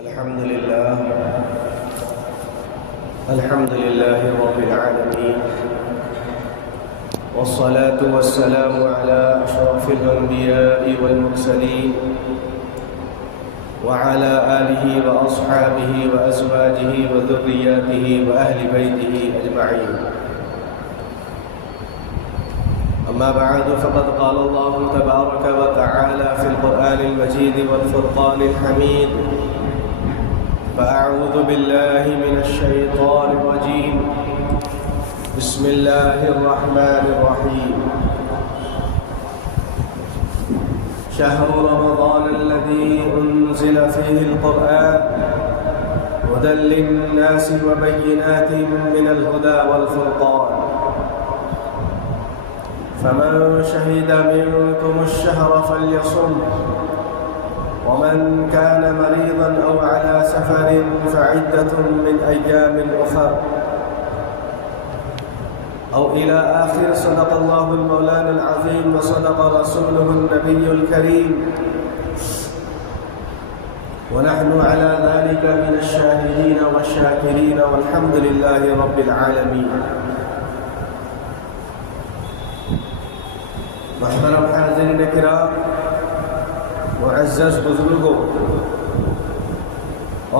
الحمد لله رب العالمين، والصلاة والسلام على أشرف الأنبياء والمرسلين وعلى آله وأصحابه وأزواجه وذرياته وأهل بيته أجمعين. أما بعد، فقد قال الله تبارك وتعالى في القرآن المجيد والفرقان الحميد: فأعوذ بالله من الشيطان الرجيم، بسم الله الرحمن الرحيم. شهر رمضان الذي أنزل فيه القرآن هدى للناس وبينات من الهدى والفرقان، فمن شهد منكم الشهر فليصم، ومن كان مريضا أو على سفر فعدة من أيام أخر، أو إلى آخر. صدق الله المولانا العظيم وصدق رسوله النبي الكريم، ونحن على ذلك من الشاهدين والشاكرين، والحمد لله رب العالمين. محترم حاضرین کرام، معزز بزرگوں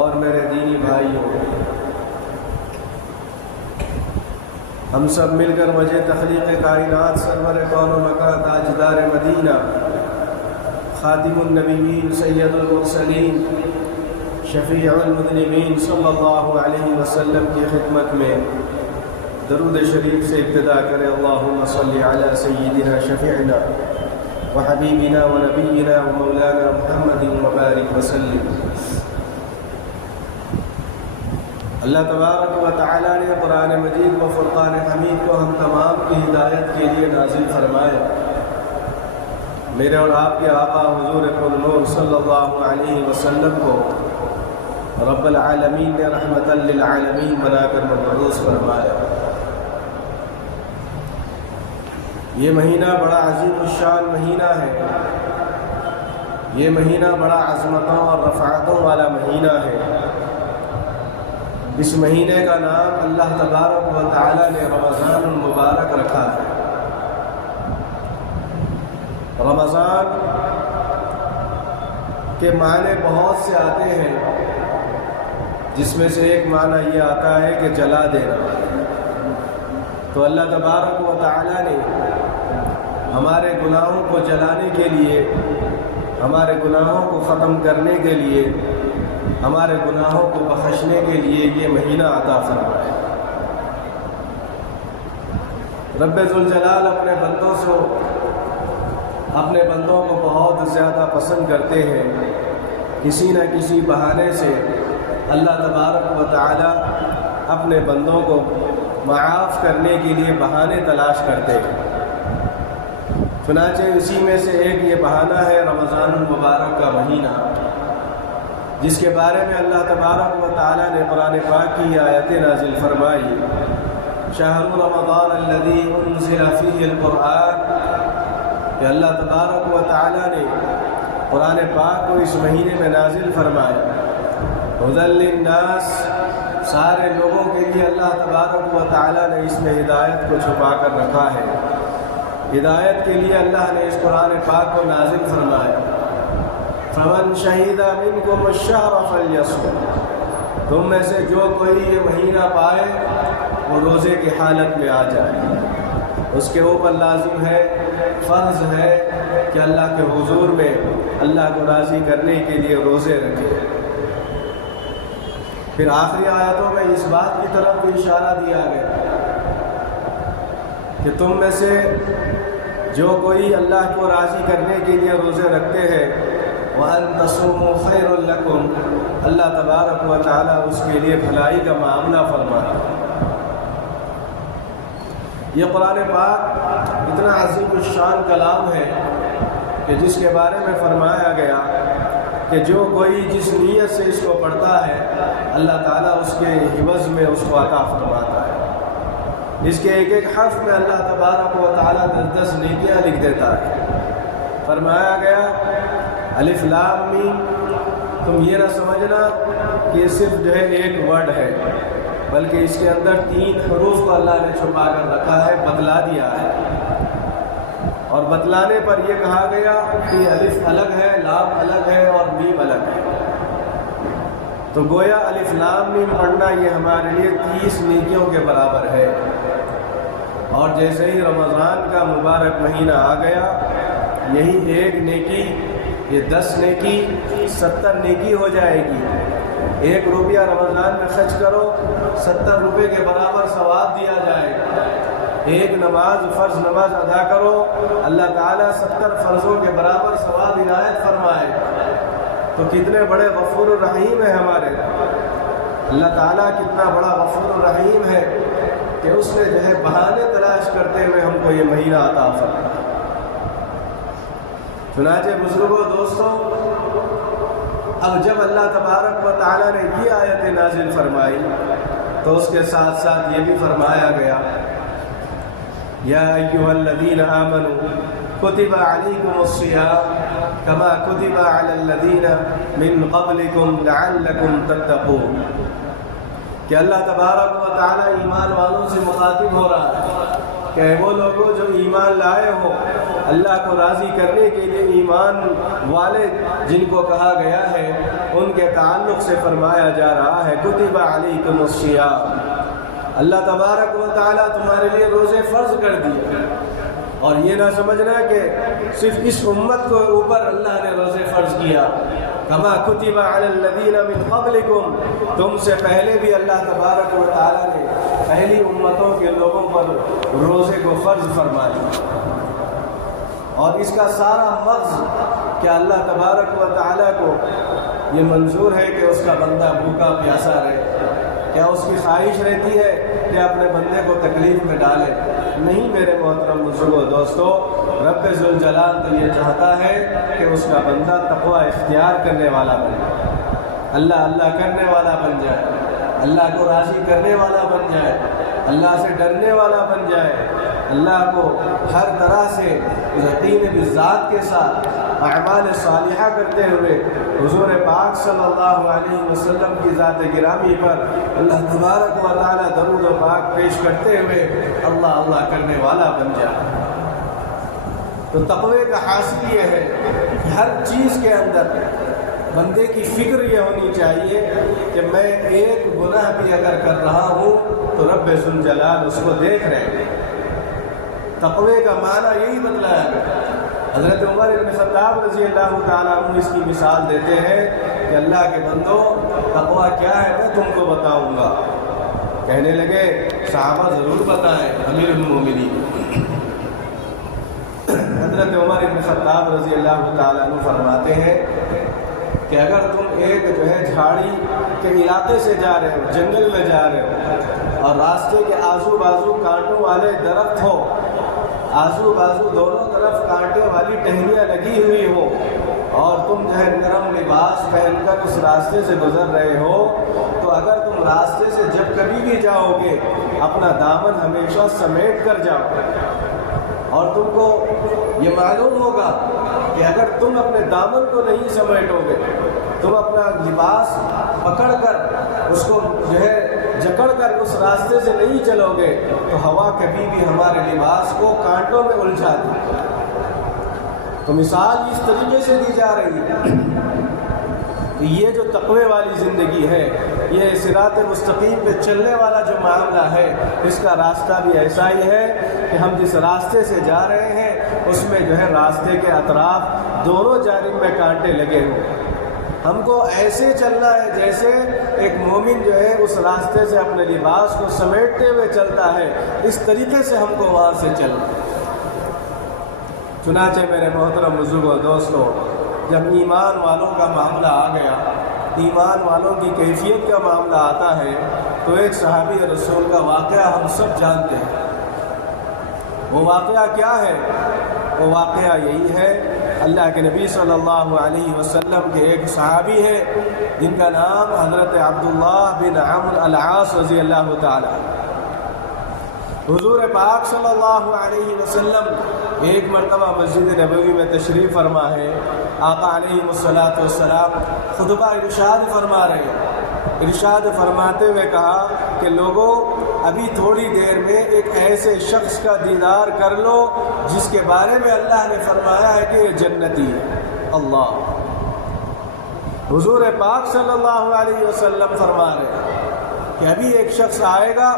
اور میرے دینی بھائیوں، ہم سب مل کر وجہ تخلیق کائنات سرور کون و مکان تاجدار مدینہ خاتم النبیین سید المرسلین شفیع المذنبین صلی اللہ علیہ وسلم کی خدمت میں درود شریف سے ابتدا کریں: اللہم صلی علی سیدنا شفیعنا وحبیبنا ونبینا ومولانا محمد وبارک وسلم. اللہ تبارک و تعالی نے قرآن مجید و فرقان حمید کو ہم تمام کی ہدایت کے لیے نازل فرمایا. میرے اور آپ کے آقا حضور کل نور صلی اللہ علیہ وسلم کو رب العالمین نے رحمت للعالمین بنا کر مبعوث فرمایا. یہ مہینہ بڑا عظیم الشان مہینہ ہے، یہ مہینہ بڑا عظمتوں اور رفعتوں والا مہینہ ہے. اس مہینے کا نام اللہ تبارک و تعالی نے رمضان المبارک رکھا ہے. رمضان کے معنی بہت سے آتے ہیں، جس میں سے ایک معنی یہ آتا ہے کہ جلا دینا. تو اللہ تبارک و تعالی نے ہمارے گناہوں کو جلانے کے لیے، ہمارے گناہوں کو ختم کرنے کے لیے، ہمارے گناہوں کو بخشنے کے لیے یہ مہینہ عطا فرمایا. رب ذوالجلال اپنے بندوں کو بہت زیادہ پسند کرتے ہیں. کسی نہ کسی بہانے سے اللہ تبارک و تعالی اپنے بندوں کو معاف کرنے کے لیے بہانے تلاش کرتے ہیں. چنانچہ اسی میں سے ایک یہ بہانہ ہے رمضان المبارک کا مہینہ، جس کے بارے میں اللہ تبارک و تعالی نے قرآن پاک کی آیت نازل فرمائی: شہر رمضان الذی انزل فیہ القرآن، کہ اللہ تبارک و تعالی نے قرآن پاک کو اس مہینے میں نازل فرمایا. ہدی للناس، سارے لوگوں کے لیے اللہ تبارک و تعالی نے اس میں ہدایت کو چھپا کر رکھا ہے. ہدایت کے لیے اللہ نے اس قرآن پاک کو نازل فرمایا. فمن شہد منکم الشہر فلیصم، تم میں سے جو کوئی یہ مہینہ پائے وہ روزے کی حالت میں آ جائے. اس کے اوپر لازم ہے، فرض ہے کہ اللہ کے حضور میں اللہ کو راضی کرنے کے لیے روزے رکھے. پھر آخری آیاتوں میں اس بات کی طرف بھی اشارہ دیا گیا کہ تم میں سے جو کوئی اللہ کو راضی کرنے کے لیے روزے رکھتے ہیں، وَأَن تَصُومُوا خَيْرٌ لَكُمْ، اللہ تبارک و تعالیٰ اس کے لیے بھلائی کا معاملہ فرماتا ہے. یہ قرآن پاک اتنا عظیم الشان کلام ہے کہ جس کے بارے میں فرمایا گیا کہ جو کوئی جس نیت سے اس کو پڑھتا ہے اللہ تعالیٰ اس کے عوض میں اس کو عطا فرماتا ہے. اس کے ایک ایک حرف میں اللہ تبارک و تعالیٰ 10 نیکیاں لکھ دیتا ہے. فرمایا گیا الف لام میم تم یہ نہ سمجھنا کہ صرف جو ہے ایک ورڈ ہے، بلکہ اس کے اندر 3 حروف کو اللہ نے چھپا کر رکھا ہے، بتلا دیا ہے۔ اور بتلانے پر یہ کہا گیا کہ الف الگ ہے، لام الگ ہے اور میم الگ ہے۔ تو گویا الف لام میم پڑھنا یہ ہمارے لیے 30 نیکیوں کے برابر ہے۔ اور جیسے ہی رمضان کا مبارک مہینہ آ گیا، یہی ایک نیکی یہ 10 نیکی 70 نیکی ہو جائے گی۔ 1 روپیہ رمضان میں خرچ کرو، 70 روپے کے برابر ثواب دیا جائے گا۔ 1 نماز فرض نماز ادا کرو، اللہ تعالیٰ 70 فرضوں کے برابر ثواب عنایت فرمائے گا۔ تو کتنے بڑے غفور الرحیم ہیں ہمارے اللہ تعالیٰ، کتنا بڑا غفور الرحیم ہے کہ اس نے جو ہے بہانے تلاش کرتے ہوئے ہم کو یہ مہینہ عطا فرمایا۔ چنانچہ بزرگوں دوستوں، اب جب اللہ تبارک و تعالیٰ نے یہ آیت نازل فرمائی تو اس کے ساتھ ساتھ یہ بھی فرمایا گیا، یا ایھا الذین آمنوا کتب علیکم الصیام کما کتب علی الذین من قبلکم لعلکم تتقون، کہ اللہ تبارک و تعالیٰ ایمان والوں سے مخاطب ہو رہا ہے کہ وہ لوگوں جو ایمان لائے ہو، اللہ کو راضی کرنے کے لیے ایمان والے جن کو کہا گیا ہے، ان کے تعلق سے فرمایا جا رہا ہے کتب علیکم الصیام، اللہ تبارک و تعالیٰ تمہارے لیے روزے فرض کر دیے۔ اور یہ نہ سمجھنا کہ صرف اس امت کو اوپر اللہ نے روزے فرض کیا، کما کتب علی الذین من قبلکم، تم سے پہلے بھی اللہ تبارک و تعالیٰ نے پہلی امتوں کے لوگوں پر روزے کو فرض فرمایا۔ اور اس کا سارا مغز کیا اللہ تبارک و تعالیٰ کو یہ منظور ہے کہ اس کا بندہ بھوکا پیاسا رہے؟ کیا اس کی خواہش رہتی ہے کہ اپنے بندے کو تکلیف میں ڈالے؟ نہیں میرے محترم بزرگوں دوستو، رب ذوالجلال تو یہ چاہتا ہے کہ اس کا بندہ تقوی اختیار کرنے والا بن جائے، اللہ اللہ کرنے والا بن جائے، اللہ کو راضی کرنے والا بن جائے، اللہ سے ڈرنے والا بن جائے، اللہ کو ہر طرح سے یقین بالذات کے ساتھ اعمال صالحہ کرتے ہوئے حضور پاک صلی اللہ علیہ وسلم کی ذات گرامی پر اللہ تبارک و تعالیٰ درود و پاک پیش کرتے ہوئے اللہ اللہ کرنے والا بن جائے۔ تو تقوی کا حاصل یہ ہے کہ ہر چیز کے اندر بندے کی فکر یہ ہونی چاہیے کہ میں ایک گناہ بھی اگر کر رہا ہوں تو رب ذوالجلال اس کو دیکھ رہے ہیں۔ تقوی کا معنی یہی بتلایا گیا۔ حضرت عمر بن خطاب رضی اللہ تعالیٰ عنہ اس کی مثال دیتے ہیں کہ اللہ کے بندو تقوی کیا ہے میں تم کو بتاؤں گا۔ کہنے لگے صحابہ ضرور بتائیں امیر المومنین۔ حضرت عمر بن خطاب رضی اللہ تعالیٰ عنہ فرماتے ہیں کہ اگر تم ایک جو ہے جھاڑی کے علاقے سے جا رہے ہو، جنگل میں جا رہے ہو اور راستے کے آزو بازو کانٹوں والے درخت ہو، آزو بازو دونوں طرف کانٹے والی ٹہنیاں لگی ہوئی ہو اور تم جو ہے نرم لباس پہن کر اس راستے سے گزر رہے ہو، تو اگر تم راستے سے جب کبھی بھی جاؤ گے اپنا دامن ہمیشہ سمیٹ کر جاؤ، اور تم کو یہ معلوم ہوگا کہ اگر تم اپنے دامن کو نہیں سمیٹو گے، تم اپنا لباس پکڑ کر اس کو جو ہے جکڑ کر اس راستے سے نہیں چلو گے تو ہوا کبھی بھی ہمارے لباس کو کانٹوں میں الجھا دے۔ تو مثال اس طریقے سے دی جا رہی ہے کہ یہ جو تقوی والی زندگی ہے، یہ صراط مستقیم پہ چلنے والا جو معاملہ ہے، اس کا راستہ بھی ایسا ہی ہے کہ ہم جس راستے سے جا رہے ہیں اس میں جو ہے راستے کے اطراف دونوں جانب میں کانٹے لگے ہوئے۔ ہم کو ایسے چلنا ہے جیسے ایک مومن جو ہے اس راستے سے اپنے لباس کو سمیٹتے ہوئے چلتا ہے، اس طریقے سے ہم کو وہاں سے چلنا ہے۔ چنانچہ میرے محترم بزرگوں دوستوں، جب ایمان والوں کا معاملہ آ گیا، ایمان والوں کی کیفیت کا معاملہ آتا ہے، تو ایک صحابی رسول کا واقعہ ہم سب جانتے ہیں۔ وہ واقعہ کیا ہے؟ وہ واقعہ یہی ہے، اللہ کے نبی صلی اللہ علیہ وسلم کے ایک صحابی ہیں جن کا نام حضرت عبداللہ بن عمرو العاص رضی اللہ تعالیٰ۔ حضور پاک صلی اللہ علیہ وسلم ایک مرتبہ مسجد نبوی میں تشریف فرما ہے. آقا علیہ الصلوۃ والسلام خطبہ ارشاد فرما رہے ہیں. ارشاد فرماتے ہوئے کہا کہ لوگوں ابھی تھوڑی دیر میں ایک ایسے شخص کا دیدار کر لو جس کے بارے میں اللہ نے فرمایا ہے کہ یہ جنتی ہے. اللہ حضور پاک صلی اللہ علیہ وسلم فرما رہے ہیں کہ ابھی ایک شخص آئے گا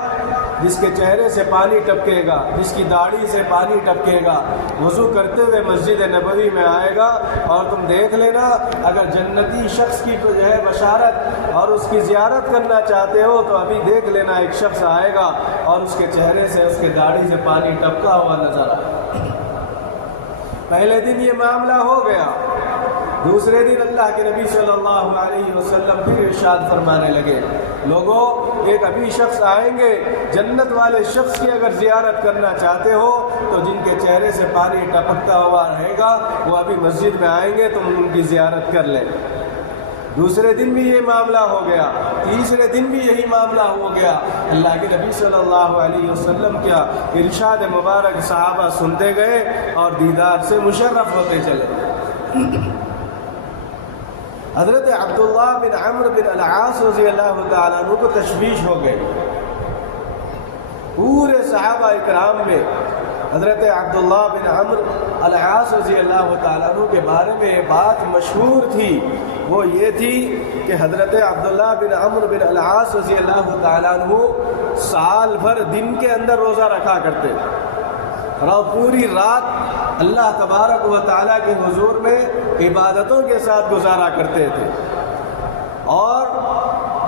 جس کے چہرے سے پانی ٹپکے گا، جس کی داڑھی سے پانی ٹپکے گا، وضو کرتے ہوئے مسجد نبوی میں آئے گا، اور تم دیکھ لینا اگر جنتی شخص کی جو ہے بشارت اور اس کی زیارت کرنا چاہتے ہو تو ابھی دیکھ لینا ایک شخص آئے گا اور اس کے چہرے سے اس کے داڑھی سے پانی ٹپکا ہوا نظر آئے. پہلے دن یہ معاملہ ہو گیا. دوسرے دن اللہ کے نبی صلی اللہ علیہ وسلم پھر ارشاد فرمانے لگے لوگوں ایک ابھی شخص آئیں گے، جنت والے شخص کی اگر زیارت کرنا چاہتے ہو تو جن کے چہرے سے پانی ٹپکتا ہوا رہے گا وہ ابھی مسجد میں آئیں گے، تم ان کی زیارت کر لیں. دوسرے دن بھی یہ معاملہ ہو گیا، تیسرے دن بھی یہی معاملہ ہو گیا. اللہ کے نبی صلی اللہ علیہ وسلم کیا ارشاد مبارک صحابہ سنتے گئے اور دیدار سے مشرف ہوتے چلے. حضرت عبداللہ بن عمرو بن العاص رضی اللہ تعالیٰ عنہ کو تشویش ہو گئی. پورے صحابہ اکرام میں حضرت عبداللہ بن عمرو العاص رضی اللہ تعالیٰ عنہ کے بارے میں یہ بات مشہور تھی. وہ یہ تھی کہ حضرت عبداللہ بن عمرو بن العاص رضی اللہ تعالیٰ عنہ سال بھر دن کے اندر روزہ رکھا کرتے اور پوری رات اللہ تبارک و تعالیٰ کے حضور میں عبادتوں کے ساتھ گزارا کرتے تھے. اور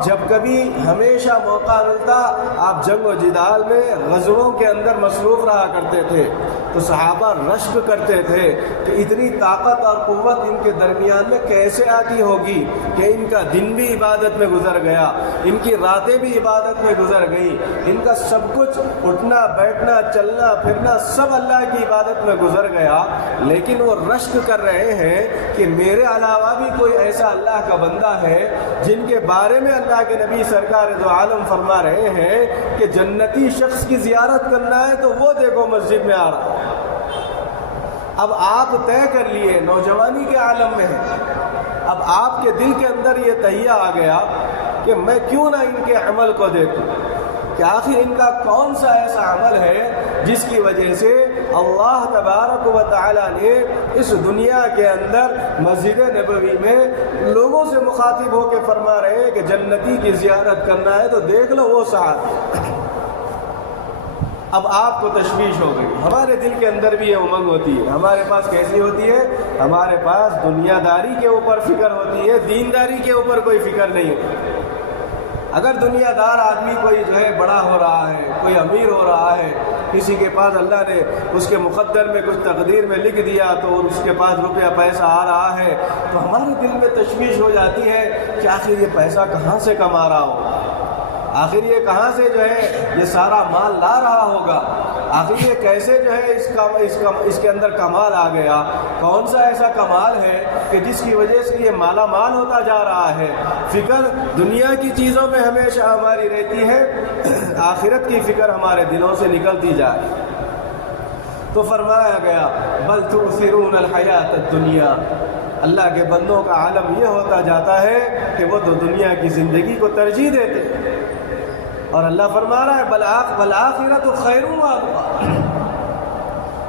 جب کبھی ہمیشہ موقع ملتا آپ جنگ و جدال میں غزووں کے اندر مصروف رہا کرتے تھے تو صحابہ رشک کرتے تھے کہ اتنی طاقت اور قوت ان کے درمیان میں کیسے آتی ہوگی کہ ان کا دن بھی عبادت میں گزر گیا، ان کی راتیں بھی عبادت میں گزر گئی، ان کا سب کچھ اٹھنا بیٹھنا چلنا پھرنا سب اللہ کی عبادت میں گزر گیا. لیکن وہ رشک کر رہے ہیں کہ میرے علاوہ بھی کوئی ایسا اللہ کا بندہ ہے جن کے بارے میں اللہ کے نبی سرکار دو عالم فرما رہے ہیں کہ جنتی شخص کی زیارت کرنا ہے تو وہ دیکھو مسجد میں آ رہا ہے. اب آپ طے کر لیے، نوجوانی کے عالم میں ہیں، اب آپ کے دل کے اندر یہ تہیہ آ گیا کہ میں کیوں نہ ان کے عمل کو دیکھوں کہ آخر ان کا کون سا ایسا عمل ہے جس کی وجہ سے اللہ تبارک و تعالیٰ نے اس دنیا کے اندر مسجد نبوی میں لوگوں سے مخاطب ہو کے فرما رہے ہیں کہ جنتی کی زیارت کرنا ہے تو دیکھ لو وہ صحابہ. اب آپ کو تشویش ہو گئی. ہمارے دل کے اندر بھی یہ امنگ ہوتی ہے. ہمارے پاس کیسی ہوتی ہے؟ ہمارے پاس دنیا داری کے اوپر فکر ہوتی ہے، دینداری کے اوپر کوئی فکر نہیں ہوتی. اگر دنیا دار آدمی کوئی جو ہے بڑا ہو رہا ہے، کوئی امیر ہو رہا ہے، کسی کے پاس اللہ نے اس کے مقدر میں کچھ تقدیر میں لکھ دیا تو اس کے پاس روپیہ پیسہ آ رہا ہے تو ہمارے دل میں تشویش ہو جاتی ہے کہ آخر یہ پیسہ کہاں سے کما رہا ہوگا، آخر یہ کہاں سے جو ہے یہ سارا مال لا رہا ہوگا، آخر یہ کیسے جو ہے اس کے اندر کمال آ گیا، کون سا ایسا کمال ہے کہ جس کی وجہ سے یہ مالا مال ہوتا جا رہا ہے. فکر دنیا کی چیزوں میں ہمیشہ ہماری رہتی ہے، آخرت کی فکر ہمارے دلوں سے نکلتی جائے. تو فرمایا گیا بل تؤثرون الحیات الدنیا. اللہ کے بندوں کا عالم یہ ہوتا جاتا ہے کہ وہ تو دنیا کی زندگی کو ترجیح دیتے ہیں، اور اللہ فرما رہا ہے بالآخرۃ خیر وابقیٰ.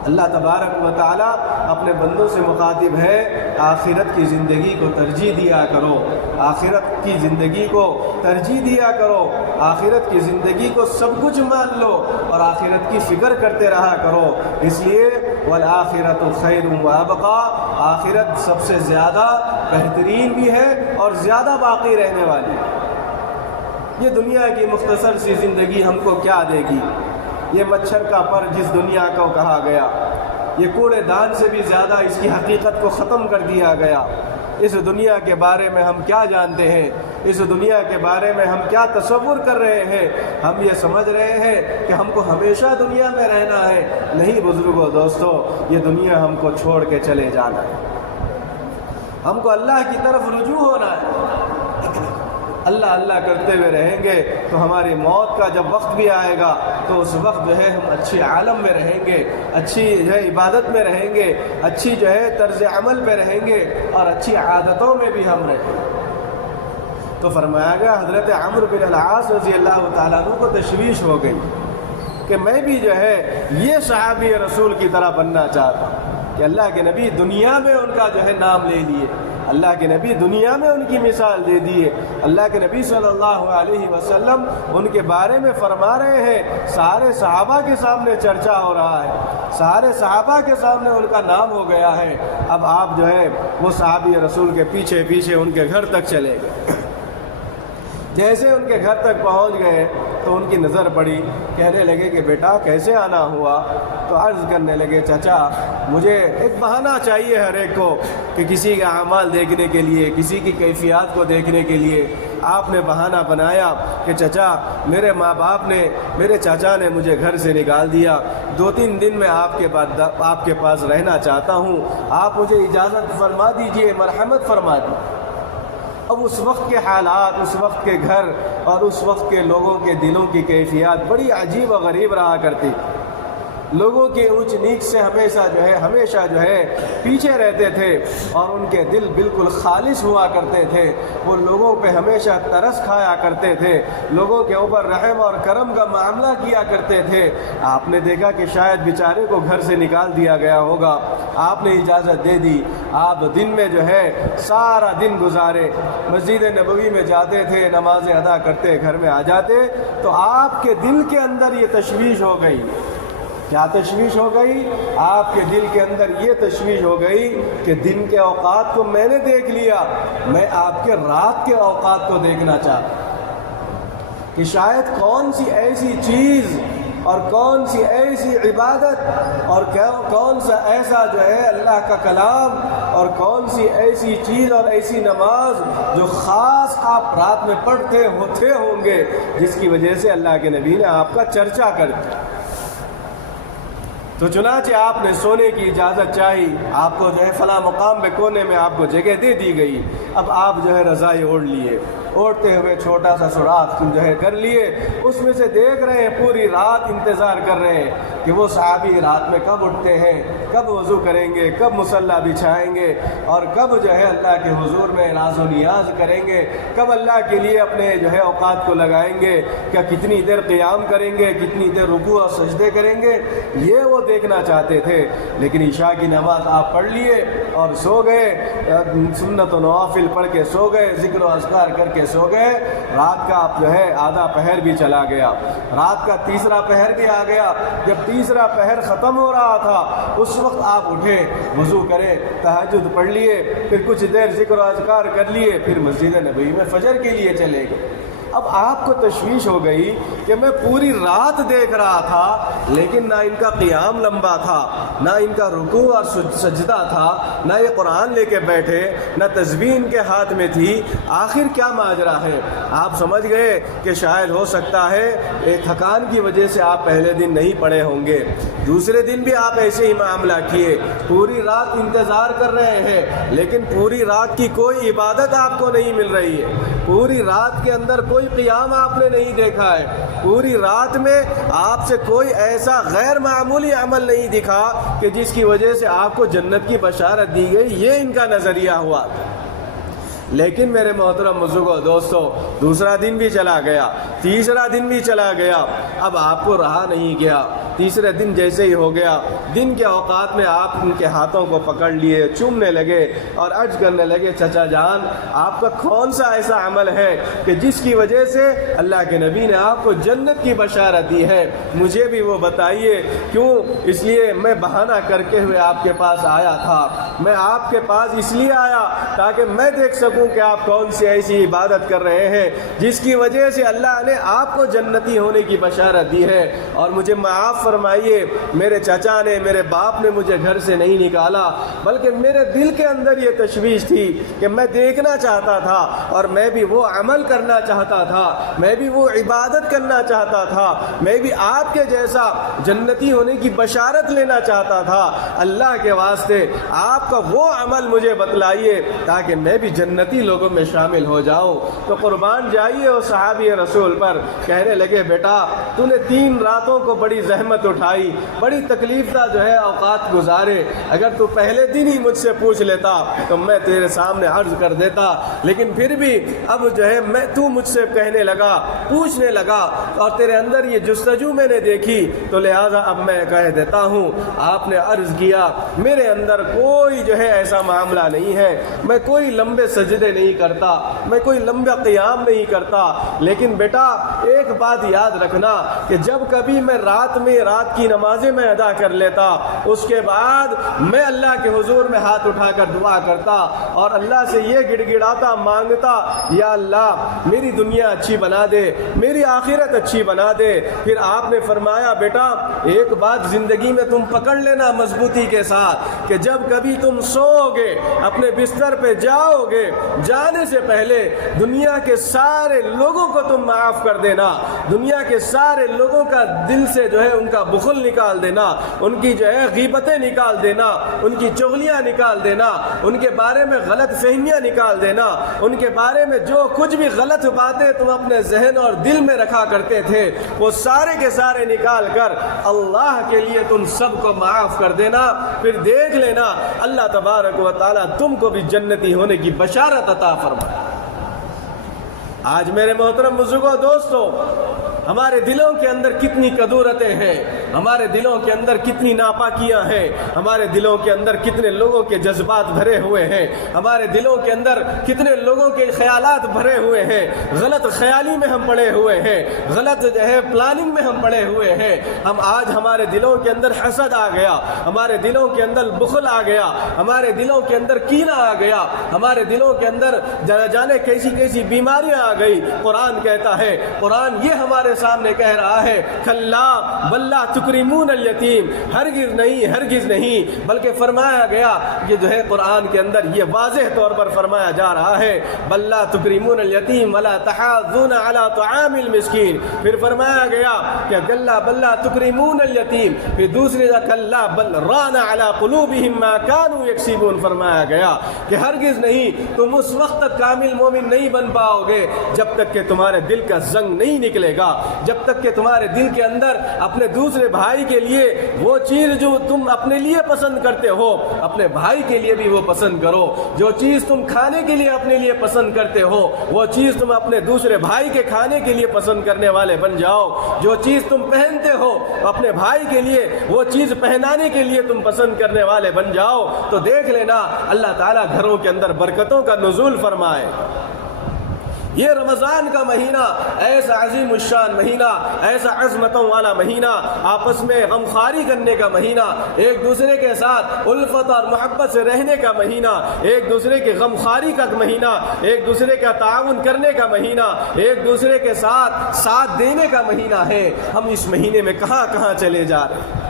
اللہ تبارک و تعالیٰ اپنے بندوں سے مخاطب ہے آخرت کی زندگی کو ترجیح دیا کرو، آخرت کی زندگی کو ترجیح دیا کرو، آخرت کی زندگی کو سب کچھ مان لو اور آخرت کی فکر کرتے رہا کرو. اس لیے والآخرۃ خیر وابقیٰ، آخرت سب سے زیادہ بہترین بھی ہے اور زیادہ باقی رہنے والی. یہ دنیا کی مختصر سی زندگی ہم کو کیا دے گی؟ یہ مچھر کا پر جس دنیا کو کہا گیا، یہ کوڑے دان سے بھی زیادہ اس کی حقیقت کو ختم کر دیا گیا. اس دنیا کے بارے میں ہم کیا جانتے ہیں؟ اس دنیا کے بارے میں ہم کیا تصور کر رہے ہیں؟ ہم یہ سمجھ رہے ہیں کہ ہم کو ہمیشہ دنیا میں رہنا ہے. نہیں بزرگوں دوستو، یہ دنیا ہم کو چھوڑ کے چلے جانا ہے. ہم کو اللہ کی طرف رجوع ہونا ہے. اللہ اللہ کرتے ہوئے رہیں گے تو ہماری موت کا جب وقت بھی آئے گا تو اس وقت جو ہے ہم اچھی عالم میں رہیں گے، اچھی جو ہے عبادت میں رہیں گے، اچھی جو ہے طرز عمل پہ رہیں گے اور اچھی عادتوں میں بھی ہم رہیں گے۔ تو فرمایا گیا حضرت عمرو بن العاص رضی اللہ تعالیٰ عنہ کو تشویش ہو گئی کہ میں بھی جو ہے یہ صحابی رسول کی طرح بننا چاہتا ہوں کہ اللہ کے نبی دنیا میں ان کا جو ہے نام لے لیے، اللہ کے نبی دنیا میں ان کی مثال دے دیے، اللہ کے نبی صلی اللہ علیہ وسلم ان کے بارے میں فرما رہے ہیں، سارے صحابہ کے سامنے چرچا ہو رہا ہے، سارے صحابہ کے سامنے ان کا نام ہو گیا ہے۔ اب آپ جو ہے وہ صحابی رسول کے پیچھے پیچھے ان کے گھر تک چلے گئے۔ جیسے ان کے گھر تک پہنچ گئے تو ان کی نظر پڑی، کہنے لگے کہ بیٹا کیسے آنا ہوا؟ تو عرض کرنے لگے چچا مجھے ایک بہانہ چاہیے ہر ایک کو کہ کسی کے اعمال دیکھنے کے لیے، کسی کی کیفیات کو دیکھنے کے لیے۔ آپ نے بہانہ بنایا کہ چچا میرے ماں باپ نے، میرے چاچا نے مجھے گھر سے نکال دیا، 2-3 دن میں آپ کے پاس رہنا چاہتا ہوں، آپ مجھے اجازت فرما دیجئے، مرحمت فرما دیجیے۔ اب اس وقت کے حالات، اس وقت کے گھر اور اس وقت کے لوگوں کے دلوں کی کیفیات بڑی عجیب و غریب رہا کرتی۔ لوگوں کی اونچ نیچ سے ہمیشہ جو ہے پیچھے رہتے تھے اور ان کے دل بالکل خالص ہوا کرتے تھے، وہ لوگوں پہ ہمیشہ ترس کھایا کرتے تھے، لوگوں کے اوپر رحم اور کرم کا معاملہ کیا کرتے تھے۔ آپ نے دیکھا کہ شاید بیچارے کو گھر سے نکال دیا گیا ہوگا، آپ نے اجازت دے دی، آپ دن میں جو ہے سارا دن گزارے، مسجد نبوی میں جاتے تھے، نمازیں ادا کرتے، گھر میں آ جاتے، تو آپ کے دل کے اندر یہ تشویش ہو گئی۔ کیا تشویش ہو گئی؟ آپ کے دل کے اندر یہ تشویش ہو گئی کہ دن کے اوقات کو میں نے دیکھ لیا، میں آپ کے رات کے اوقات کو دیکھنا چاہتا ہوں کہ شاید کون سی ایسی چیز اور کون سی ایسی عبادت اور کون سا ایسا جو ہے اللہ کا کلام اور کون سی ایسی چیز اور ایسی نماز جو خاص آپ رات میں پڑھتے ہوتے ہوں گے جس کی وجہ سے اللہ کے نبی نے آپ کا چرچا کر دیا۔ تو چنانچہ آپ نے سونے کی اجازت چاہی، آپ کو جو ہے فلاں مقام پہ کونے میں آپ کو جگہ دے دی گئی۔ اب آپ جو ہے رضائی اوڑھ لیے، اوڑھتے ہوئے چھوٹا سا سوراخ جو ہے کر لیے، اس میں سے دیکھ رہے ہیں، پوری رات انتظار کر رہے ہیں کہ وہ صحابی رات میں کب اٹھتے ہیں، کب وضو کریں گے، کب مصلی بچھائیں گے اور کب جو ہے اللہ کے حضور میں ناز و نیاز کریں گے، کب اللہ کے لیے اپنے جو ہے اوقات کو لگائیں گے، کیا کتنی دیر قیام کریں گے، کتنی دیر رکوع اور سجدے کریں گے، یہ وہ دیکھنا چاہتے تھے۔ لیکن عشاء کی نماز آپ پڑھ لیے اور سو گئے، سنت و نوافل پڑھ کے سو گئے، ذکر و اذکار کر کے سو گئے۔ رات کا آپ جو ہے آدھا پہر بھی چلا گیا، رات کا تیسرا پہر بھی آ گیا۔ جب تیسرا پہر ختم ہو رہا تھا اس وقت آپ اٹھے، وضو کرے، تہجد پڑھ لیے، پھر کچھ دیر ذکر و اذکار کر لیے، پھر مسجد نبوی میں فجر کے لیے چلے گئے۔ اب آپ کو تشویش ہو گئی کہ میں پوری رات دیکھ رہا تھا لیکن نہ ان کا قیام لمبا تھا، نہ ان کا رکوع اور سجدہ تھا، نہ یہ قرآن لے کے بیٹھے، نہ تسبیح ان کے ہاتھ میں تھی، آخر کیا ماجرا ہے؟ آپ سمجھ گئے کہ شاید ہو سکتا ہے ایک تھکان کی وجہ سے آپ پہلے دن نہیں پڑے ہوں گے، دوسرے دن بھی آپ ایسے ہی معاملہ کیے، پوری رات انتظار کر رہے ہیں لیکن پوری رات کی کوئی عبادت آپ کو نہیں مل رہی ہے، پوری رات کے اندر کوئی قیام آپ نے نہیں دیکھا ہے، پوری رات میں آپ سے کوئی ایسا غیر معمولی عمل نہیں دکھا کہ جس کی وجہ سے آپ کو جنت کی بشارت دی گئی، یہ ان کا نظریہ ہوا۔ لیکن میرے محترم بزرگوں، دوستو، دوسرا دن بھی چلا گیا، تیسرا دن بھی چلا گیا، اب آپ کو رہا نہیں گیا۔ تیسرے دن جیسے ہی ہو گیا، دن کے اوقات میں آپ ان کے ہاتھوں کو پکڑ لیے، چومنے لگے اور عرض کرنے لگے، چچا جان آپ کا کون سا ایسا عمل ہے کہ جس کی وجہ سے اللہ کے نبی نے آپ کو جنت کی بشارت دی ہے، مجھے بھی وہ بتائیے۔ کیوں؟ اس لیے میں بہانہ کر کے ہوئے آپ کے پاس آیا تھا، میں آپ کے پاس اس لیے آیا تاکہ میں دیکھ سکوں کہ آپ کون سی ایسی عبادت کر رہے ہیں جس کی وجہ سے اللہ نے آپ کو جنتی ہونے کی بشارت دی ہے، اور مجھے معاف فرمائیے، میرے چچا نے، میرے باپ نے مجھے گھر سے نہیں نکالا، بلکہ میرے دل کے اندر یہ تشویش تھی کہ میں دیکھنا چاہتا تھا اور میں بھی وہ عمل کرنا چاہتا تھا، میں بھی وہ عبادت کرنا چاہتا تھا، میں بھی آپ کے جیسا جنتی ہونے کی بشارت لینا چاہتا تھا۔ اللہ کے واسطے آپ آپ کا وہ عمل مجھے بتلائیے تاکہ میں بھی جنتی لوگوں میں شامل ہو جاؤں۔ تو قربان جائیے اور صحابی رسول پر کہنے لگے بیٹا تو نے 3 راتوں کو بڑی زحمت اٹھائی، بڑی تکلیف کا جو ہے اوقات گزارے، اگر تو پہلے دن ہی مجھ سے پوچھ لیتا تو میں تیرے سامنے عرض کر دیتا، لیکن پھر بھی اب جو ہے تو مجھ سے کہنے لگا، پوچھنے لگا اور تیرے اندر یہ جستجو میں نے دیکھی تو لہٰذا اب میں کہہ دیتا ہوں۔ آپ نے عرض کیا میرے اندر کوئی جو ہے ایسا معاملہ نہیں ہے، میں کوئی لمبے سجدے نہیں کرتا، میں کوئی لمبا قیام نہیں کرتا، لیکن بیٹا ایک بات یاد رکھنا کہ جب کبھی میں رات کی نمازیں میں ادا کر لیتا، اس کے بعد میں اللہ کے حضور میں ہاتھ اٹھا کر دعا کرتا اور اللہ سے یہ گڑ گڑاتا مانگتا، یا اللہ میری دنیا اچھی بنا دے، میری آخرت اچھی بنا دے۔ پھر آپ نے فرمایا بیٹا ایک بات زندگی میں تم پکڑ لینا مضبوطی کے ساتھ کہ جب کبھی تم سو گے، اپنے بستر پہ جاؤ گے، جانے سے پہلے دنیا کے سارے لوگوں کو تم معاف کر دینا، دنیا کے سارے لوگوں کا دل سے جو ہے ان کا بخل نکال دینا، ان کی جو ہے غیبتیں نکال دینا، ان کی چغلیاں نکال دینا، ان کے بارے میں غلط فہمیاں نکال دینا، ان کے بارے میں جو کچھ بھی غلط باتیں تم اپنے ذہن اور دل میں رکھا کرتے تھے وہ سارے کے سارے نکال کر اللہ کے لیے تم سب کو معاف کر دینا، پھر دیکھ لینا اللہ تبارک و تعالیٰ تم کو بھی جنتی ہونے کی بشارت عطا فرمائے۔ آج میرے محترم بزرگوں دوستوں، ہمارے دلوں کے اندر کتنی کدورتیں ہیں، ہمارے دلوں کے اندر کتنی ناپاکیاں ہیں، ہمارے دلوں کے اندر کتنے لوگوں کے جذبات بھرے ہوئے ہیں، ہمارے دلوں کے اندر کتنے لوگوں کے خیالات بھرے ہوئے ہیں، غلط خیالی میں ہم پڑے ہوئے ہیں، غلط جو ہے پلاننگ میں ہم پڑے ہوئے ہیں۔ ہم آج ہمارے دلوں کے اندر حسد آ گیا، ہمارے دلوں کے اندر بخل آ گیا، ہمارے دلوں کے اندر کینہ آ گیا، ہمارے دلوں کے اندر جانے کیسی کیسی بیماریاں آ گئی۔ قرآن کہتا ہے، قرآن یہ ہمارے سامنے کہہ رہا ہے کھلا بلا تکرمون الیتیم، ہرگز نہیں، ہرگز نہیں، بلکہ فرمایا گیا کہ جو ہے قرآن کے اندر یہ واضح طور پر فرمایا جا رہا ہے بلا تکرمون الیتیم ولا تحاضون علی طعام المسکین، پھر فرمایا گیا کہ کلا بلا تکرمون الیتیم، پھر دوسری جگہ کلا بل ران علی قلوبہم ما کانوا یکسبون، فرمایا گیا کہ ہرگز نہیں تم اس وقت تک کامل مومن نہیں بن پاؤ گے جب تک کہ تمہارے دل کا زنگ نہیں نکلے گا، جب تک کہ تمہارے دل کے اندر اپنے دوسرے بھائی کے لیے وہ چیز جو تم اپنے لیے پسند کرتے ہو اپنے بھائی کے لیے بھی وہ پسند کرو، جو چیز تم کھانے کے لیے اپنے لیے پسند کرتے ہو وہ چیز تم اپنے دوسرے بھائی کے کھانے کے لیے پسند کرنے والے بن جاؤ، جو چیز تم پہنتے ہو اپنے بھائی کے لیے وہ چیز پہنانے کے لیے تم پسند کرنے والے بن جاؤ، تو دیکھ لینا اللہ تعالیٰ گھروں کے اندر برکتوں کا نزول فرمائے۔ یہ رمضان کا مہینہ ایسا عظیم الشان مہینہ، ایسا عظمتوں والا مہینہ، آپس میں غمخواری کرنے کا مہینہ، ایک دوسرے کے ساتھ الفت اور محبت سے رہنے کا مہینہ، ایک دوسرے کی غمخواری کا مہینہ، ایک دوسرے کا تعاون کرنے کا مہینہ، ایک دوسرے کے ساتھ دینے کا مہینہ ہے۔ ہم اس مہینے میں کہاں کہاں چلے جا رہے ہیں؟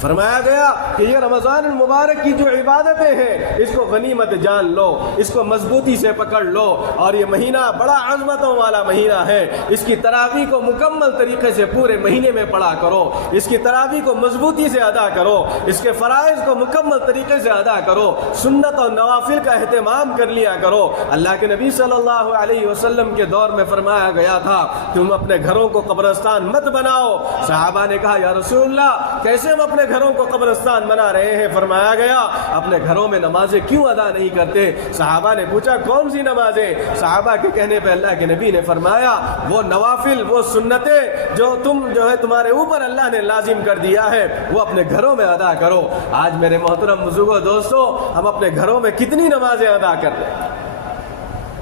فرمایا گیا کہ یہ رمضان المبارک کی جو عبادتیں ہیں اس کو غنیمت جان لو، اس کو مضبوطی سے پکڑ لو، اور یہ مہینہ بڑا عظمتوں والا مہینہ ہے، اس کی تراویح کو مکمل طریقے سے پورے مہینے میں پڑھا کرو، اس کی تراویح کو مضبوطی سے ادا کرو، اس کے فرائض کو مکمل طریقے سے ادا کرو، سنت اور نوافل کا اہتمام کر لیا کرو۔ اللہ کے نبی صلی اللہ علیہ وسلم کے دور میں فرمایا گیا تھا تم اپنے گھروں کو قبرستان مت بناؤ۔ صحابہ نے کہا یا رسول اللہ کیسے ہم اپنے گھروں کو قبرستان بنا رہے ہیں؟ فرمایا گیا اپنے گھروں میں نمازیں کیوں ادا نہیں کرتے؟ صحابہ نے پوچھا کون سی نمازیں؟ صحابہ کے کہنے پہ اللہ کے نبی نے فرمایا وہ نوافل، وہ سنتیں جو تمہارے اوپر اللہ نے لازم کر دیا ہے وہ اپنے گھروں میں ادا کرو۔ آج میرے محترم بزرگوں دوستوں، ہم اپنے گھروں میں کتنی نمازیں ادا کر رہے ہیں؟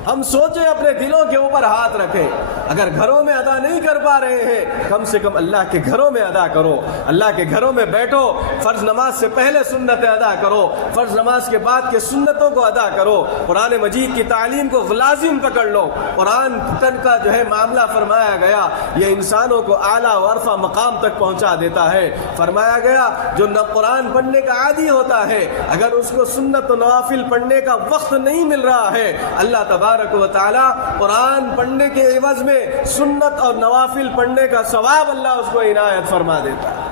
ہم سوچیں، اپنے دلوں کے اوپر ہاتھ رکھیں، اگر گھروں میں ادا نہیں کر پا رہے ہیں کم سے کم اللہ کے گھروں میں ادا کرو، اللہ کے گھروں میں بیٹھو، فرض نماز سے پہلے سنتیں ادا کرو، فرض نماز کے بعد کے سنتوں کو ادا کرو، قرآن مجید کی تعلیم کو لازم پکڑ لو۔ قرآن کا جو ہے معاملہ فرمایا گیا یہ انسانوں کو اعلیٰ و عرفہ مقام تک پہنچا دیتا ہے۔ فرمایا گیا جو نہ قرآن پڑھنے کا عادی ہوتا ہے اگر اس کو سنت و نوافل پڑھنے کا وقت نہیں مل رہا ہے اللہ تبارک و تعالی قرآن پڑھنے کے عوض میں سنت اور نوافل پڑھنے کا ثواب اللہ اس کو عنایت فرما دیتا ہے۔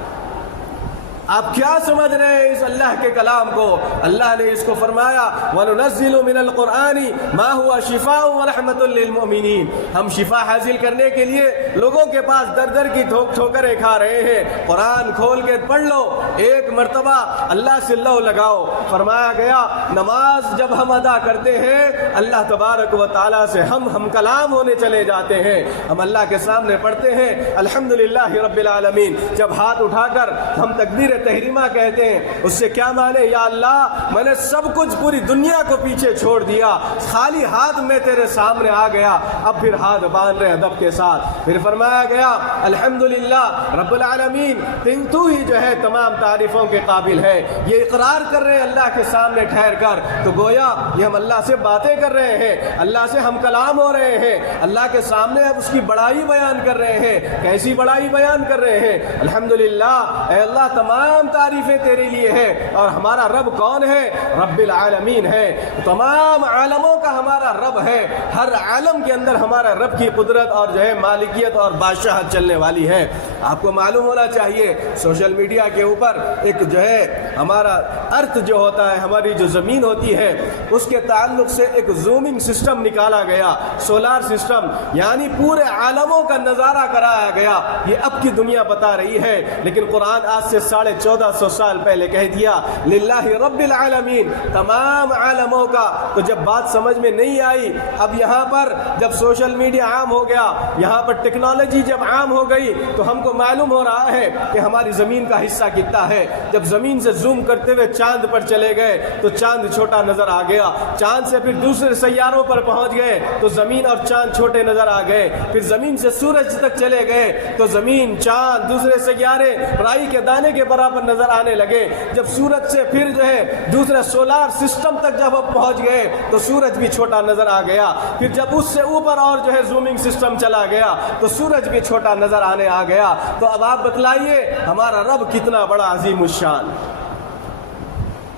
آپ کیا سمجھ رہے ہیں اس اللہ کے کلام کو؟ اللہ نے اس کو فرمایا وَنُنَزِّلُ مِنَ الْقُرْآنِ مَا هُوَ شِفَاءٌ وَرَحْمَةٌ لِّلْمُؤْمِنِينَ، ہم شفا حاصل کرنے کے لیے لوگوں کے پاس در در کی ٹھوکریں کھا رہے ہیں۔ قرآن کھول کے پڑھ لو، ایک مرتبہ اللہ سے لو لگاؤ۔ فرمایا گیا نماز جب ہم ادا کرتے ہیں اللہ تبارک و تعالیٰ سے ہم کلام ہونے چلے جاتے ہیں، ہم اللہ کے سامنے پڑھتے ہیں الحمدللہ رب العالمین۔ جب ہاتھ اٹھا کر ہم تکبیر تحریمہ کہتے ہیں، اس سے کیا مانے؟ یا اللہ میں نے سب کچھ پوری دنیا کو پیچھے چھوڑ دیا، خالی ہاتھ میں تیرے سامنے آ گیا، اب پھر ہاتھ باندھ رہے ادب کے ساتھ۔ پھر فرمایا گیا الحمدللہ رب العالمین، تو ہی جو ہے تمام تعریفوں کے قابل ہے۔ یہ اقرار کر رہے ہیں اللہ کے سامنے ٹھہر کر، تو گویا یہ ہم اللہ سے باتیں کر رہے ہیں، اللہ سے ہم کلام ہو رہے ہیں، اللہ کے سامنے اب اس کی بڑائی بیان کر رہے ہیں۔ کیسی بڑائی بیان کر رہے ہیں؟ الحمدللہ، اے اللہ تمام تعریفیں تیرے لیے ہیں، اور ہمارا رب کون ہے؟ رب العالمین ہے، تمام عالموں کا ہمارا رب ہے، ہر عالم کے اندر ہمارا رب کی قدرت اور جو ہے مالکیت اور بادشاہت چلنے والی ہے۔ آپ کو معلوم ہونا چاہیے سوشل میڈیا کے اوپر ایک جو ہے ہمارا ارتھ جو ہوتا ہے، ہماری جو زمین ہوتی ہے، اس کے تعلق سے ایک زومنگ سسٹم نکالا گیا، سولار سسٹم، یعنی پورے عالموں کا نظارہ کرایا گیا۔ یہ اب کی دنیا بتا رہی ہے، لیکن قرآن آج سے 1450 سال پہلے کہہ دیا للہ رب العالمین، تمام عالموں کا۔ تو جب بات سمجھ میں نہیں آئی، اب یہاں پر جب سوشل میڈیا عام ہو گیا، یہاں پر ٹیکنالوجی جب عام ہو گئی، تو ہم کو معلوم ہو رہا ہے کہ ہماری زمین کا حصہ کتنا ہے۔ جب زمین سے زوم کرتے ہوئے چاند پر چلے گئے تو چاند چھوٹا نظر آ گیا، چاند سے پھر دوسرے سیاروں پر پہنچ گئے تو زمین اور چاند چھوٹے نظر آ گئے، پھر زمین سے سورج تک چلے گئے تو زمین، چاند، دوسرے سیارے رائی کے دانے کے برابر نظر آنے لگے۔ جب سورج سے پھر جو ہے دوسرے سولار سسٹم تک جب ہم پہنچ گئے تو سورج بھی چھوٹا نظر آ گیا، پھر جب اس سے اوپر اور جو ہے زومنگ سسٹم چلا گیا تو سورج بھی چھوٹا نظر آنے آ گیا۔ تو اب آپ بتلائیے ہمارا رب کتنا بڑا عظیم الشان،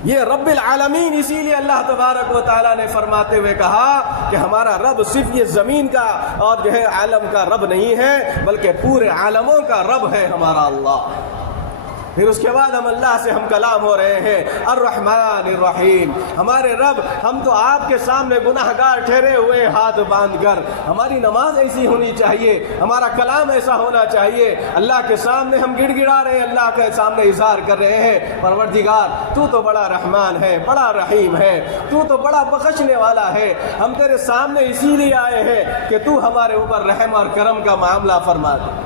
یہ رب العالمین۔ اسی لیے اللہ تبارک و تعالیٰ نے فرماتے ہوئے کہا کہ ہمارا رب صرف یہ زمین کا اور جو ہے عالم کا رب نہیں ہے، بلکہ پورے عالموں کا رب ہے ہمارا اللہ۔ پھر اس کے بعد ہم اللہ سے ہم کلام ہو رہے ہیں الرحمن الرحیم، ہمارے رب ہم تو آپ کے سامنے گناہ گار ٹھہرے ہوئے ہاتھ باندھ کر، ہماری نماز ایسی ہونی چاہیے، ہمارا کلام ایسا ہونا چاہیے، اللہ کے سامنے ہم گڑ گڑا رہے ہیں، اللہ کے سامنے اظہار کر رہے ہیں پروردگار تو تو بڑا رحمان ہے، بڑا رحیم ہے، تو تو بڑا بخشنے والا ہے، ہم تیرے سامنے اسی لیے آئے ہیں کہ تو ہمارے اوپر رحم اور کرم کا معاملہ فرما دے۔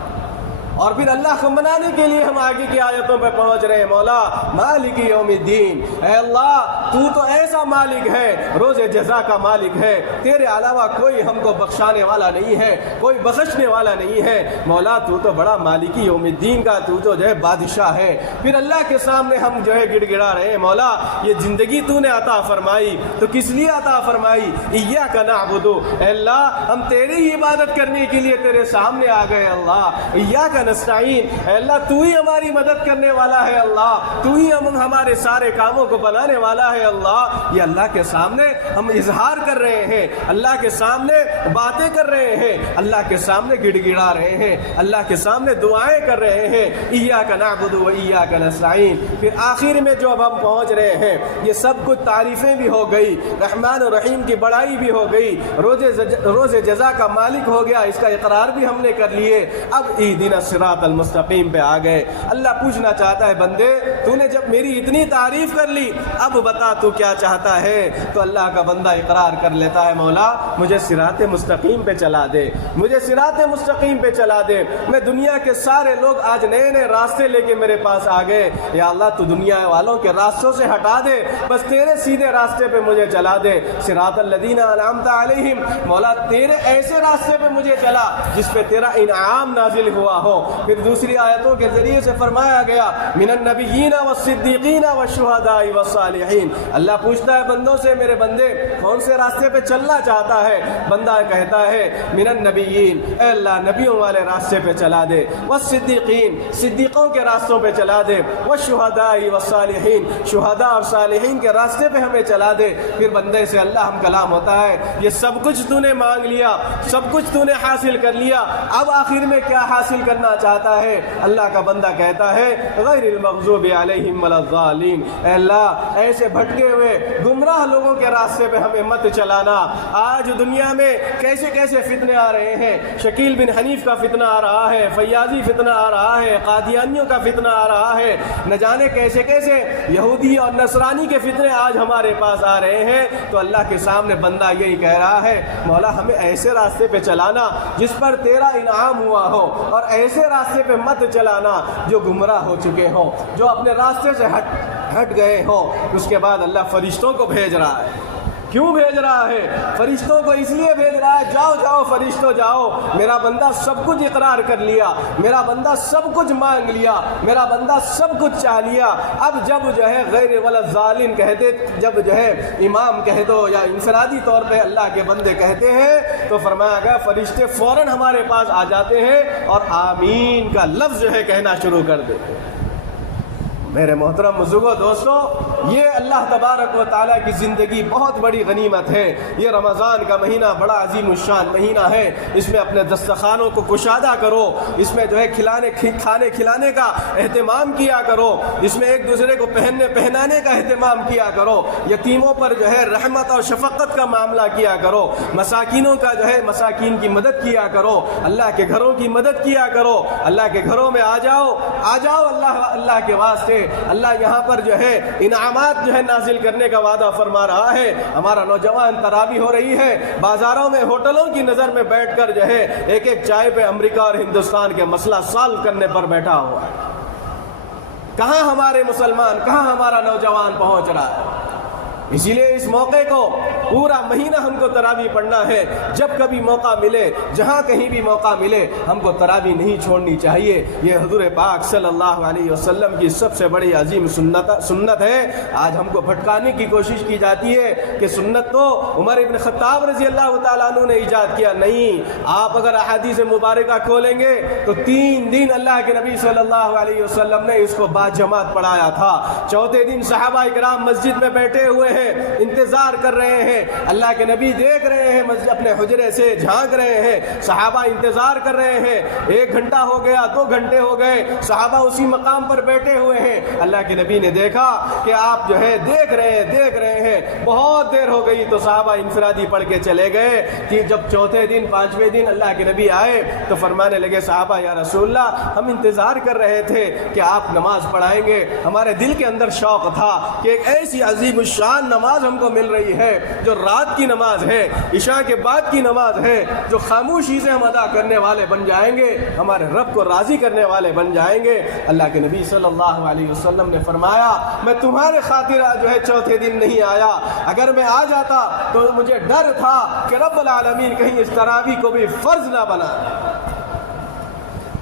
اور پھر اللہ کو منانے کے لیے ہم آگے کی آیتوں پہ پہنچ رہے ہیں، مولا مالک یوم الدین، اے اللہ تو ایسا مالک ہے، روز جزا کا مالک ہے، تیرے علاوہ کوئی ہم کو بخشانے والا نہیں ہے، کوئی بخشنے والا نہیں ہے، مولا تو بڑا مالکی یوم الدین کا تو جو ہے بادشاہ ہے۔ پھر اللہ کے سامنے ہم جو ہے گڑ گڑا رہے ہیں، مولا یہ زندگی تو نے عطا فرمائی تو کس لیے عطا فرمائی؟ ایاک نعبد، اے اللہ ہم تیری ہی عبادت کرنے کے لیے تیرے سامنے آ گئے، اللہ ایاک نستعین، اے اللہ تو ہی ہماری مدد کرنے والا ہے، اللہ تو ہی ہمارے سارے کاموں کو بنانے والا ہے، اللہ یہ اللہ کے سامنے ہم اظہار کر رہے ہیں، اللہ کے سامنے باتیں کر رہے ہیں، اللہ کے سامنے گڑ گڑا رہے ہیں، اللہ کے سامنے دعائیں کر رہے ہیں، ایاک نعبد و ایاک نستعین۔ پھر آخر میں جو اب ہم پہنچ رہے ہیں، یہ سب کچھ تعریفیں بھی ہو گئی، رحمان و رحیم کی بڑائی بھی ہو گئی، روز جزا کا مالک ہو گیا، اس کا اقرار بھی ہم نے کر لیے، اب اہدنا الصراط المستقیم پہ آ گئے۔ اللہ پوچھنا چاہتا ہے بندے تو نے جب میری اتنی تعریف کر لی، اب بتا تو کیا چاہتا ہے؟ تو اللہ کا بندہ اقرار کر لیتا ہے، مولا مجھے صراط مستقیم پہ چلا دے، مجھے صراط مستقیم پہ چلا دے، میں دنیا کے سارے لوگ آج نئے نئے راستے لے کے میرے پاس آ گئے، یا اللہ تو دنیا والوں کے راستوں سے ہٹا دے، بس تیرے سیدھے راستے پہ مجھے چلا دے، صراط الذین انعمت علیہم، مولا تیرے ایسے راستے پہ مجھے چلا جس پہ تیرا انعام نازل ہوا ہو۔ پھر دوسری آیتوں کے ذریعے سے فرمایا گیا من النبیین والصدیقین والشہداء والصالحین، اللہ پوچھتا ہے بندوں سے میرے بندے کون سے راستے پہ چلنا چاہتا ہے؟ بندہ کہتا ہے من النبیین، اے اللہ نبیوں والے راستے پہ چلا دے، والصدیقین صدیقوں کے راستوں پہ چلا دے، والشہداء والصالحین شہداء اور صالحین کے راستے پہ ہمیں چلا دے۔ پھر بندے سے اللہ ہم کلام ہوتا ہے یہ سب کچھ تو نے مانگ لیا، سب کچھ تو نے حاصل کر لیا، اب آخر میں کیا حاصل کرنا چاہتا ہے؟ اللہ کا بندہ کہتا ہے غیر المغضوب علیہم ولا الضالین، اے اللہ ایسے بھٹکے ہوئے گمراہ لوگوں کے راستے پہ ہمیں مت چلانا۔ آج دنیا میں کیسے کیسے فتنے آ رہے ہیں، شکیل بن حنیف کا فتنہ آ رہا ہے، فیاضی فتنہ آ رہا ہے، قادیانیوں کا فتنہ آ رہا ہے، نہ جانے کیسے کیسے یہودی اور نصرانی کے فتنے آج ہمارے پاس آ رہے ہیں۔ تو اللہ کے سامنے بندہ یہی کہہ رہا ہے مولا ہمیں ایسے راستے پہ چلانا جس پر تیرا انعام ہوا ہو، اور ایسے راستے پہ مت چلانا جو گمراہ ہو چکے ہوں، جو اپنے راستے سے ہٹ گئے ہوں۔ اس کے بعد اللہ فرشتوں کو بھیج رہا ہے۔ کیوں بھیج رہا ہے؟ فرشتوں کو اس لیے بھیج رہا ہے جاؤ جاؤ فرشتوں جاؤ، میرا بندہ سب کچھ اقرار کر لیا، میرا بندہ سب کچھ مانگ لیا، میرا بندہ سب کچھ چاہ لیا، اب جب جو ہے غیر ولا الضالین کہتے، جب جو ہے امام کہہ دو یا انفرادی طور پہ اللہ کے بندے کہتے ہیں تو فرمایا گیا فرشتے فوراً ہمارے پاس آ جاتے ہیں اور آمین کا لفظ جو ہے کہنا شروع کر دیتے ہیں۔ میرے محترم بزرگوں دوستو، یہ اللہ تبارک و تعالیٰ کی زندگی بہت بڑی غنیمت ہے۔ یہ رمضان کا مہینہ بڑا عظیم الشان مہینہ ہے، اس میں اپنے دسترخوانوں کو کشادہ کرو، اس میں جو ہے کھانے کھلانے کا اہتمام کیا کرو، اس میں ایک دوسرے کو پہنانے کا اہتمام کیا کرو، یتیموں پر جو ہے رحمت اور شفقت کا معاملہ کیا کرو، مساکینوں کا جو ہے مساکین کی مدد کیا کرو، اللہ کے گھروں کی مدد کیا کرو، اللہ کے گھروں میں آ جاؤ اللہ کے واسطے۔ اللہ یہاں پر جو ہے انعامات جو ہے نازل کرنے کا وعدہ فرما رہا ہے۔ ہمارا نوجوان تراویح ہو رہی ہے، بازاروں میں ہوٹلوں کی نظر میں بیٹھ کر جو ہے ایک ایک چائے پہ امریکہ اور ہندوستان کے مسئلہ سالو کرنے پر بیٹھا ہوا ہے۔ کہاں ہمارے مسلمان، کہاں ہمارا نوجوان پہنچ رہا ہے؟ اسی لیے اس موقع کو پورا مہینہ ہم کو تراویح پڑھنا ہے۔ جب کبھی موقع ملے، جہاں کہیں بھی موقع ملے، ہم کو تراویح نہیں چھوڑنی چاہیے۔ یہ حضور پاک صلی اللہ علیہ وسلم کی سب سے بڑی عظیم سنت ہے۔ آج ہم کو بھٹکانے کی کوشش کی جاتی ہے کہ سنت تو عمر ابن خطاب رضی اللہ تعالیٰ عنہ نے ایجاد کیا۔ نہیں، آپ اگر احادیث مبارکہ کھولیں گے تو 3 دن اللہ کے نبی صلی اللہ علیہ وسلم نے اس کو باجماعت پڑھایا تھا۔ چوتھے دن صحابہ کرام مسجد میں بیٹھے ہوئے ہیں، انتظار کر رہے ہیں، اللہ کے نبی دیکھ رہے ہیں، مسجد اپنے حجرے سے جھانک رہے ہیں، صحابہ انتظار کر رہے ہیں۔ 1 گھنٹہ ہو گیا، 2 گھنٹے ہو گئے، صحابہ اسی مقام پر بیٹھے ہوئے ہیں۔ اللہ کے نبی نے دیکھا کہ آپ جو ہے دیکھ رہے ہیں، بہت دیر ہو گئی تو صحابہ انفرادی پڑھ کے چلے گئے۔ کہ جب چوتھے دن 5ویں دن اللہ کے نبی آئے تو فرمانے لگے صحابہ یا رسول اللہ ہم انتظار کر رہے تھے کہ آپ نماز پڑھائیں گے، ہمارے دل کے اندر شوق تھا کہ ایک ایسی عظیم الشان نماز ہم کو مل رہی ہے جو رات کی نماز ہے، عشاء کے بعد کی نماز ہے، جو خاموشی سے ہم ادا کرنے والے بن جائیں گے، ہمارے رب کو راضی کرنے والے بن جائیں گے۔ اللہ کے نبی صلی اللہ علیہ وسلم نے فرمایا میں تمہارے خاطر جو ہے چوتھے دن نہیں آیا، اگر میں آ جاتا تو مجھے ڈر تھا کہ رب العالمین کہیں اس تراویح کو بھی فرض نہ بنا۔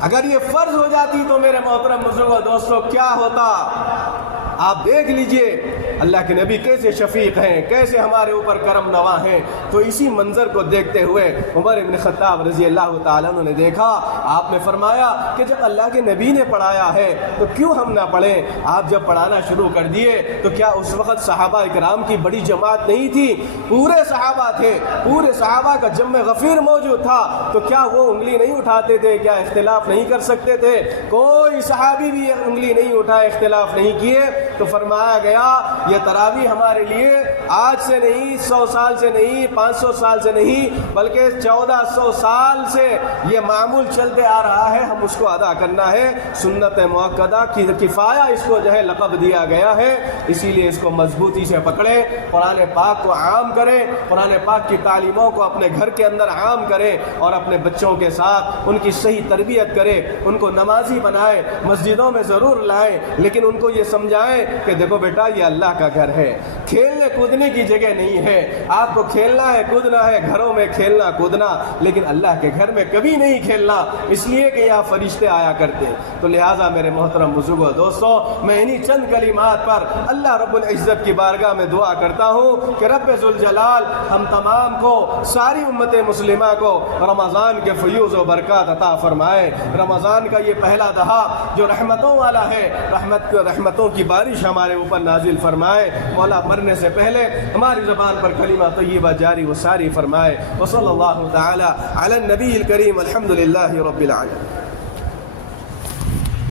اگر یہ فرض ہو جاتی تو میرے محترم بزرگوں دوستوں کیا ہوتا؟ آپ دیکھ لیجئے اللہ کے نبی کیسے شفیق ہیں، کیسے ہمارے اوپر کرم نوا ہیں۔ تو اسی منظر کو دیکھتے ہوئے عمر ابن خطاب رضی اللہ تعالیٰ عنہ نے دیکھا، آپ نے فرمایا کہ جب اللہ کے نبی نے پڑھایا ہے تو کیوں ہم نہ پڑھیں؟ آپ جب پڑھانا شروع کر دیے تو کیا اس وقت صحابہ اکرام کی بڑی جماعت نہیں تھی؟ پورے صحابہ تھے، پورے صحابہ کا جمع غفیر موجود تھا، تو کیا وہ انگلی نہیں اٹھاتے تھے؟ کیا اختلاف نہیں کر سکتے تھے؟ کوئی صحابی بھی انگلی نہیں اٹھائے، اختلاف نہیں کیے۔ تو فرمایا گیا یہ تراویح ہمارے لیے آج سے نہیں، 100 سال سے نہیں، 500 سال سے نہیں، بلکہ 1400 سال سے یہ معمول چلتے آ رہا ہے، ہم اس کو ادا کرنا ہے۔ سنت مؤکدہ کی کفایہ اس کو جو ہے لقب دیا گیا ہے، اسی لیے اس کو مضبوطی سے پکڑے، قرآن پاک کو عام کریں، قرآن پاک کی تعلیموں کو اپنے گھر کے اندر عام کریں اور اپنے بچوں کے ساتھ ان کی صحیح تربیت کریں، ان کو نمازی بنائیں، مسجدوں میں ضرور لائیں، لیکن ان کو یہ سمجھائیں کہ دیکھو بیٹا یہ اللہ کا گھر ہے، کھیلنے کودنے کی جگہ نہیں ہے، آپ کو کھیلنا ہے کودنا ہے گھروں میں کھیلنا کودنا، لیکن اللہ کے گھر میں کبھی نہیں کھیلنا، اس لیے کہ یہاں فرشتے آیا کرتے۔ تو لہٰذا میرے محترم بزرگوں دوستوں، میں انہی چند کلمات پر اللہ رب العزت کی بارگاہ میں دعا کرتا ہوں کہ رب ذوالجلال ہم تمام کو، ساری امت مسلمہ کو رمضان کے فیوز و برکات عطا فرمائے۔ رمضان کا یہ پہلا دہا جو رحمتوں والا ہے، رحمتوں کی بارش ہمارے اوپر نازل فرمائے۔ مولا مرنے سے پہلے ہماری زبان پر کلمہ طیبہ جاری و ساری فرمائے۔ وصلی اللہ تعالی علی النبی الکریم، الحمد للہ رب العالمین۔